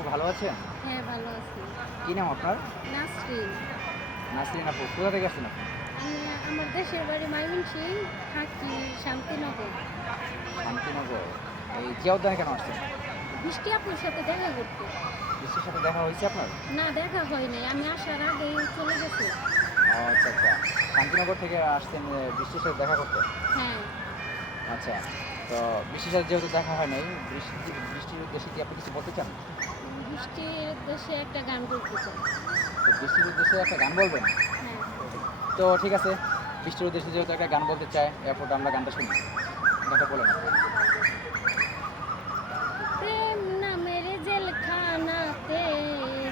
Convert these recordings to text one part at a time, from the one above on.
আপু ভালো আছেন? হ্যাঁ, ভালো আছি। কি নাম আপনার? নাসরিন। নাসরিন আপু। কোথা থেকে আসছেন আপনি? আমি আমার দেশের বাড়ি ময়মনসিংহ, থাকি শান্তিনগর। শান্তিনগর। এই জিয়া উদ্যানে কেন আসছেন? বৃষ্টি আপুর সাথে দেখা করতে। বৃষ্টির সাথে দেখা হয়েছে আপনার? না, দেখা হয় নাই। আমি আসার আগেই চলে গেছে। ও আচ্ছা, আচ্ছা। শান্তিনগর থেকে আসছেন বৃষ্টির সাথে দেখা করতে? হ্যাঁ, আচ্ছা। তো বৃষ্টির সাথে যেহেতু দেখা হয় নাই, বৃষ্টির উদ্দেশ্যে কি আপনি কিছু বলতে চান? বৃষ্টির উদ্দেশ্যে একটা গান বলতে চাই। তো বৃষ্টির উদ্দেশ্যে একটা গান বলবেন? হ্যাঁ। তো ঠিক আছে। বৃষ্টির উদ্দেশ্যে যেহেতু একটা গান বলতে চায়, এরপর আমরা গানটা শুনি। গানটা বলেন আপনি। প্রেম নামের জেলখানাতে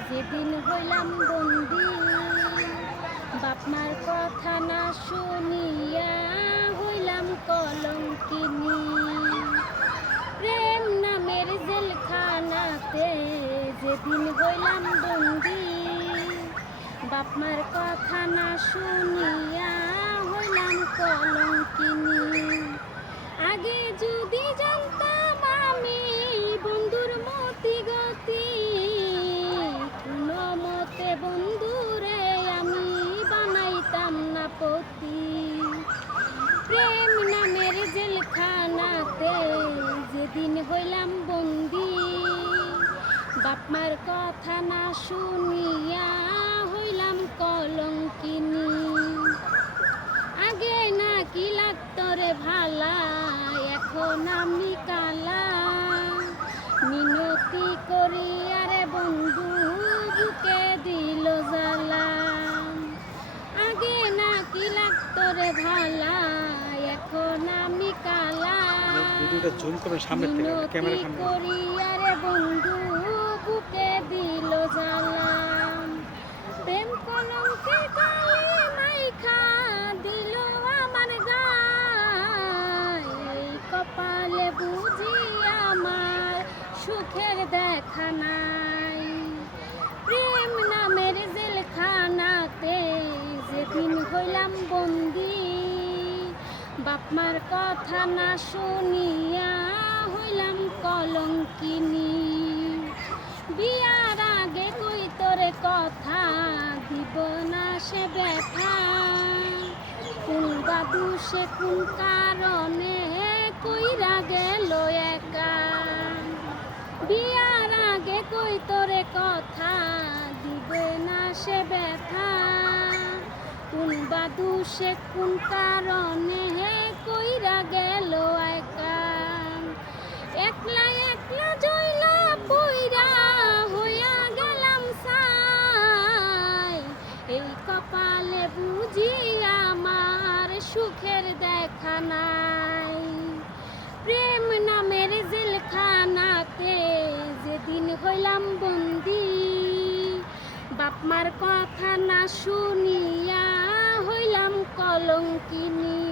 যেদিন হইলাম বন্দি, বাপ মার কথা না শুনিয়া হইলাম কলঙ্কিনী। প্রেম নামের জেলখানাতে যেদিন হইলাম বন্দি, বাপ মার কথা না শুনিয়া হইলাম কলঙ্কিনী। আগে যদি জানতাম আমি বন্ধুর মতি গতি, কোনো মতে বন্ধুরে আমি বানাইতাম না পতি। প্রেম নামের জেলখানাতে যেদিন হইলাম বন্দি, বাপ মার কথা না শুনিয়া হইলাম কলঙ্কিনী। আগে নাকি লাগতো রে ভালা, এখন আমি কালা, মিনতি করি আরে বন্ধু বুকে দিল জ্বালা। আগে নাকি লাগতো রে ভালা, এখন আমি কালা, ভিডিওটা জুম করবেন সামনের থেকে, ক্যামেরার সামনে। করি আরে বন্ধু বুকে দিল জ্বালা। প্রেম কলঙ্কের কালি মাইখা দিল আমার গায়, এই কপালে বুঝি আমার সুখের দেখা নাই। প্রেম নামের জেলখানাতে যেদিন হইলাম বন্দি, বাপ মার কথা না শুনিয়া হইলাম কলঙ্কিনী। বিয়ার আগে কই তোরে কথা দিব না সে ব্যথা, কোন বাদু সে কোন কারণে কইরা গেল একা। বিয়ার আগে কই তোরে কথা দিবে না সে ব্যথা, কোন বাদু সে কোন কারণে কইরা গেল একা। একলা একলা জইলা পইরা হইয়া গেলাম সাই, এই কপালে বুঝি আমার সুখের দেখা নাই। প্রেম নামের জেলখানাতে যেদিন হইলাম বন্দি, বাপ মার কথা না শুনিয়া হইলাম কলঙ্কিনী।